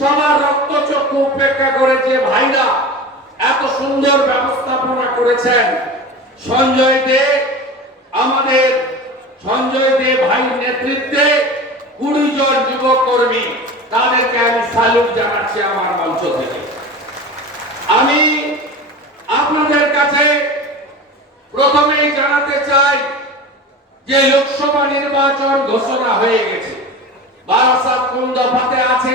সবার রক্ত চক্ষু উপেক্ষা করে যে ভাইরা এত সুন্দর ব্যবস্থাপনা করেছেন, সঞ্জয় দে, আমাদের সঞ্জয় দে ভাই নেতৃত্বে কুড়ি জন যুবক কর্মী তাদেরকে আমি স্যালুট জানাচ্ছি আমার মঞ্চ থেকে। আমি আপনাদের কাছে প্রথমেই জানাতে চাই যে লোকসভা নির্বাচন ঘোষণা হয়ে গেছে। বারাসাত কোন দফাতে আছে?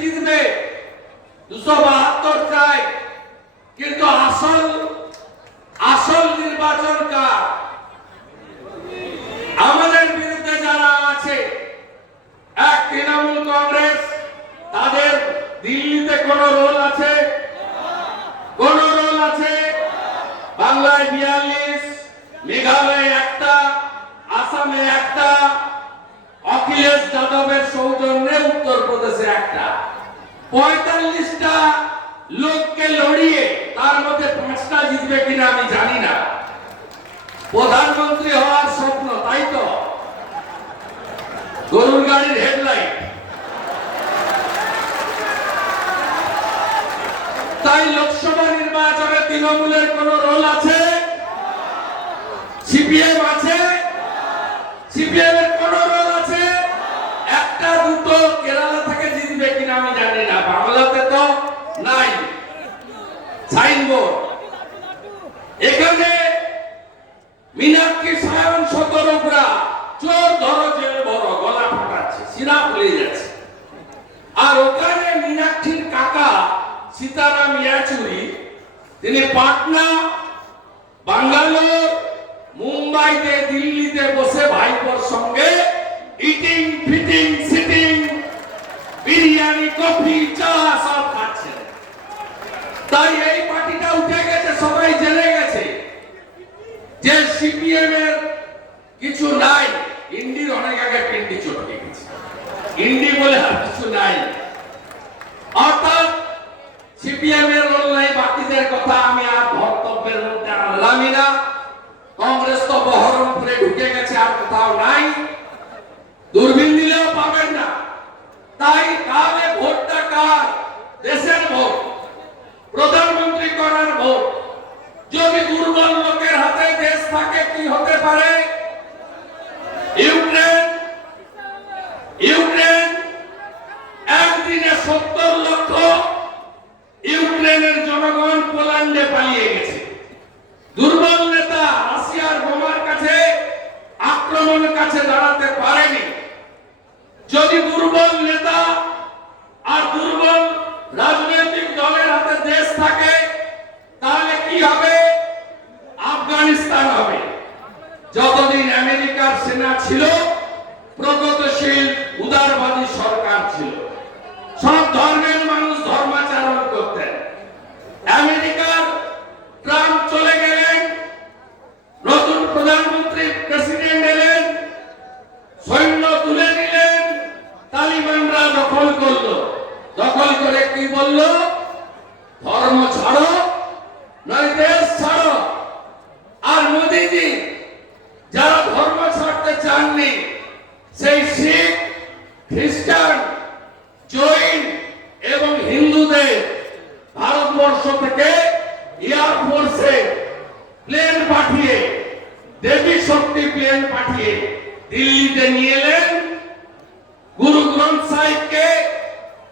জিতবে দুশো বাহাত্তর চাই। কিন্তু আসল আসল নির্বাচন কার? আমাদের বিরুদ্ধে যারা আছে, এক তৃণমূল কংগ্রেস, তাদের দিল্লিতে কোন রোল আছে? কোন রোল আছে? বাংলায় বিয়াল্লিশ, মেঘালয়ে একটা, আসামে একটা অখিলেশ যাদবের সৌজন্যে উত্তরপ্রদেশে একটা। পঁয়তাল্লিশটা লোককে লড়িয়ে তার মধ্যে পাঁচটা জিতবে কিনা আমি জানি না। প্রধানমন্ত্রী হওয়ার স্বপ্ন, তাই তো? গরুর গাড়ির হেডলাইট। তাই লোকসভা নির্বাচনে তৃণমূলের কোন রোল আছে? সিপিএম আছে? সিপিএম এর জিতবে কিনা আমি জানি না, বাংলাতে তো নাই। সাইনবোর্ড এখানে সায়ন চোর ধরো জেল বড় গলা ফাটাচ্ছে ফুলে যাচ্ছে। আর ওখানে মীনাক্ষীর কাকা সীতারাম ইয়াচুরি, তিনি পাটনা, বাঙ্গালোর, মুম্বাইতে, দিল্লিতে বসে ভাইপোর সঙ্গে ইটিং ফিটিং তাই এই পার্টিটা উঠে গেছে, সবাই জেনে গেছে। যে সিপিএম এর কিছু নাই, ইন্ডির অনেক আগে পিন্ডি চটকে গেছে। ইন্ডি বলে আর কিছু নাই। অর্থাৎ সিপিএম এর রোল নাই বাকিদের কথা আমি আর বক্তব্যের মধ্যে আনলামই না। কংগ্রেস তো বহরমপুরে ঢুকে গেছে, আর কোথাও নাই। দূরবীন দিলেও পাবেন না তাই তাহলে ভোটটা কার দেশের ভোট প্রধানমন্ত্রী যদি দুর্বল লোকের হাতে দেশ থাকে, কি হতে পারে? ইউক্রেন ইউক্রেন, একদিনে সত্তর লক্ষ ইউক্রেনের জনগণ পোল্যান্ডে পালিয়ে গেছে। দুর্বল নেতা রাশিয়ার বোমার কাছে আক্রমণ কাছে দাঁড়াতে পারেনি। যদি দুর্বল নেতা আর দুর্বল রাজনৈতিক দলের হাতে দেশ থাকে তাহলে কি হবে আফগানিস্তান হবে যতদিন আমেরিকার সেনা ছিল, প্রগতিশীল, উদারবাদী সরকার ছিল। সব ধর্মের মানুষ ধর্মাচরণ করতেন। আমেরিকার ট্রাম্প চলে গেলেন, নতুন প্রধানমন্ত্রী প্রেসিডেন্ট এলেন, সৈন্য তুলে নিলেন, তালিবানরা দখল করল। দখল করে কি বলল ধর্ম ছাড়ো নয় দেশ ছাড়ো আর মোদিজি যারা ধর্ম ছাড়তে চাননি সেই শিখ খ্রিস্টান জৈন এবং হিন্দুদের ভারতবর্ষ থেকে এয়ারফোর্সে প্লেন পাঠিয়ে, দেবী শক্তি প্লেন পাঠিয়ে দিল্লিতে নিয়ে এলেন। গুরু গ্রন্থ সাহিবকে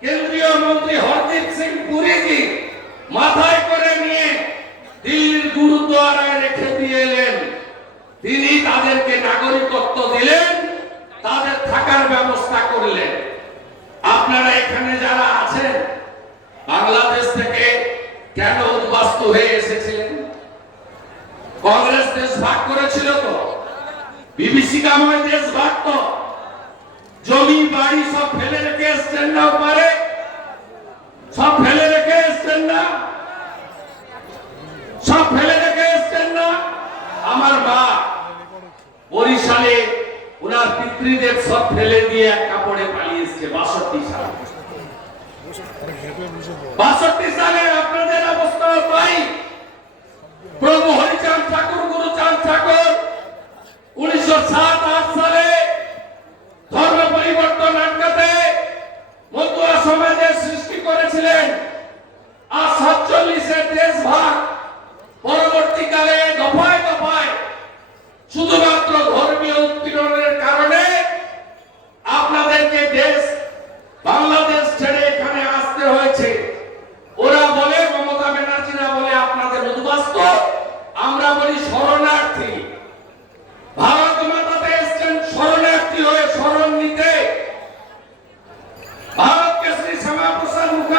কেন্দ্রীয় মন্ত্রী হরদীপ সিং পুরীজি মাথায় করে নিয়ে দিল্লির গুরুদ্বারায় রেখে দিয়ে এলেন। তিনি তাদেরকে নাগরিকত্ব দিলেন, তাদের থাকার ব্যবস্থা করলেন। আপনারা এখানে যারা আছেন, বাংলাদেশ থেকে কেন উদ্বাস্তু হয়ে এসেছিলেন দেশ ভাগ করেছিল তো? বিভীষিকাময় দেশ ভাগ তো? জমি, বাড়ি সব ফেলে রেখে এসছেন না পারে সব ফেলে রেখে এসছেন না? সব ফেলে রেখে এসছেন না? আমার মা বরিশালে ওনার পিতৃদের সব ফেলে দিয়ে এক কাপড়ে পালিয়ে এসছে বাষট্টি সালে। বাষট্টি সালে আপনাদের অবস্থা তাই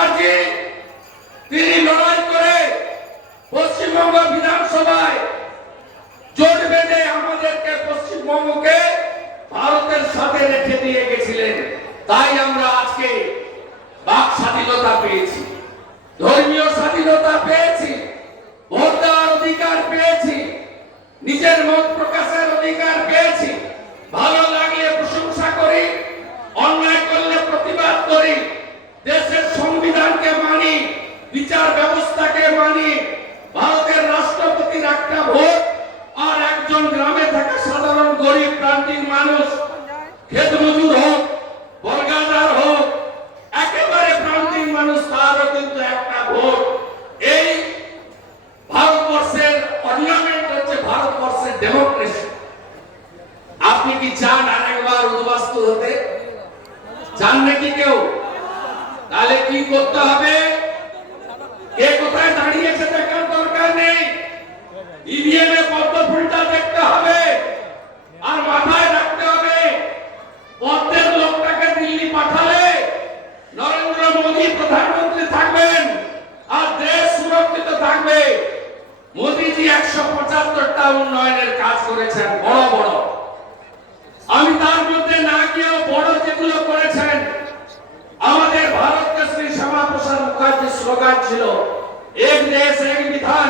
শ্যামাপ্রসাদ তিনি লড়াই করে পশ্চিমবঙ্গ বিধানসভায় জোট বেঁধে আমাদেরকে পশ্চিমবঙ্গকে ভারতের সাথে রেখে দিয়ে গেছিলেন। তাই আমরা আজকে বাক স্বাধীনতা পেয়েছি, ধর্মীয় স্বাধীনতা পেয়েছি ভোট অধিকার পেয়েছি, নিজের মত প্রকাশের অধিকার পেয়েছি ভালো লাগলে প্রশংসা করি অন্যায় করলে প্রতিবাদ করি দেশের সংবিধানকে মানি বিচার ব্যবস্থাকে মানি ভারতের রাষ্ট্রপতির একটা ভোট আর একজন গ্রামে থাকা সাধারণ গরিব প্রান্তিক মানুষ ক্ষেত মজুর হোক বর্গাদার হোক একেবারে প্রান্তিক মানুষ তারও কিন্তু একটা ভোট এই ভারতবর্ষের অর্নামেন্ট হচ্ছে ভারতবর্ষের ডেমোক্রেসি আপনি কি চান আরেকবার উদ্বাস্তু হতে চান নাকি কেউ তাহলে কি করতে হবে? কে কোথায় দাঁড়িয়েছে দেখার দরকার নেই। ইভিএম এ পদ্ম ফুলটা দেখতে হবে আর মাথায় রাখতে হবে, পদ্মের লোকটাকে দিল্লি পাঠালে নরেন্দ্র মোদী প্রধানমন্ত্রী থাকবেন আর দেশ সুরক্ষিত থাকবে। মোদীজি একশো পঁচাত্তরটা উন্নয়নের কাজ করেছেন, বড় বড়। আমি তার মধ্যে না গিয়েও বড় যেগুলো স্লোগান ছিল, এক দেশ, এক বিধান,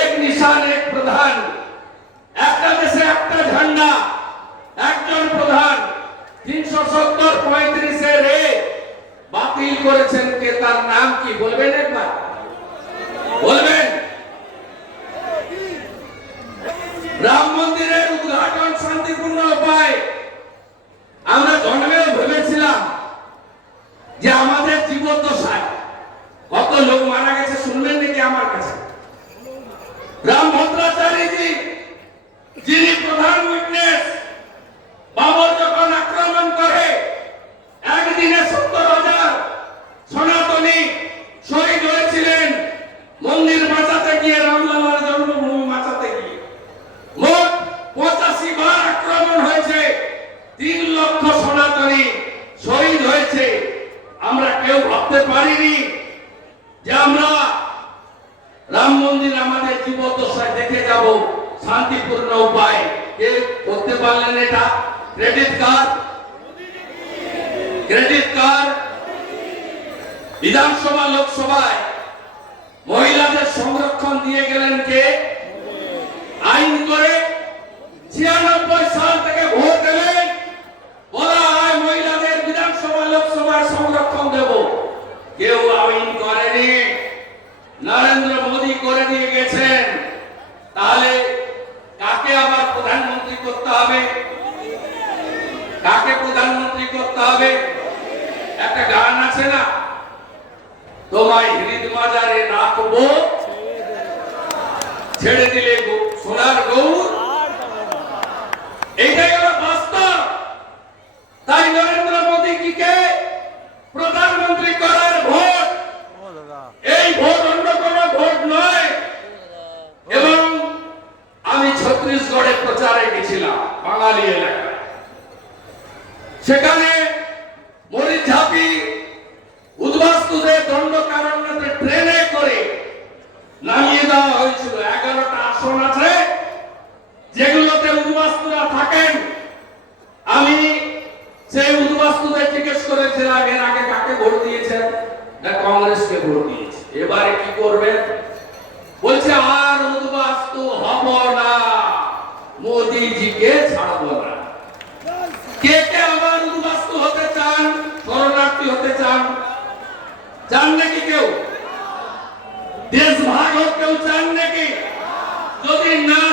এক নিশান, এক প্রধান। একটা দেশে একটা ঝান্ডা, একজন প্রধান। তিনশো সত্তর পঁয়ত্রিশে রে বাতিল করেছেন কে, তার নাম কি বলবেন একবার? বলবেন? রাম মন্দিরের উদ্ঘাটন শান্তিপূর্ণ উপায়। আমরা জন্মেও ভেবেছিলাম যে আমাদের কাছে। রাম ভদ্রাচার্যজি যিনি প্রধান কার্ড, ক্রেডিট কার্ড, বিধানসভা, লোকসভায় মহিলাদের সংরক্ষণ দিয়ে গেলেন কে? আইন করে ছিয়ানব্বই সাল থেকে ভোট দেবেন বলা হয় মহিলাদের বিধানসভা লোকসভায় সংরক্ষণ দেব। কেউ আইন করেনি। নরেন্দ্র মোদী করে দিয়ে গেছেন। তাহলে কাকে আবার প্রধানমন্ত্রী করতে হবে? কাকে প্রধানমন্ত্রী করতে হবে। একটা গান আছে না? তোমায় হৃদ মাজারে রাখব, ছেড়ে দিলে সোনার গৌর। সেখানে মরিঝাপি উদ্বাস্তুদের দণ্ড কারণে ট্রেনে করে নামিয়ে দেওয়া হয়েছিল। এগারোটা আসন আছে, যেগুলোতে উদ্বাস্তুরা থাকেন। আমি সেই উদ্বাস্তুদের জিজ্ঞেস করেছিলাম, এর আগে কাকে ভোট দিয়েছেন? না, কংগ্রেসকে ভোট দিয়েছে। এবারে কি করবেন? বলছে, আর উদ্বাস্তু হব না। মোদিজিকে ছাড়ব না। कर्मी होते चान चान ने कि क्यों? देश भाग हो क्यों चान ने कि। जो कि ना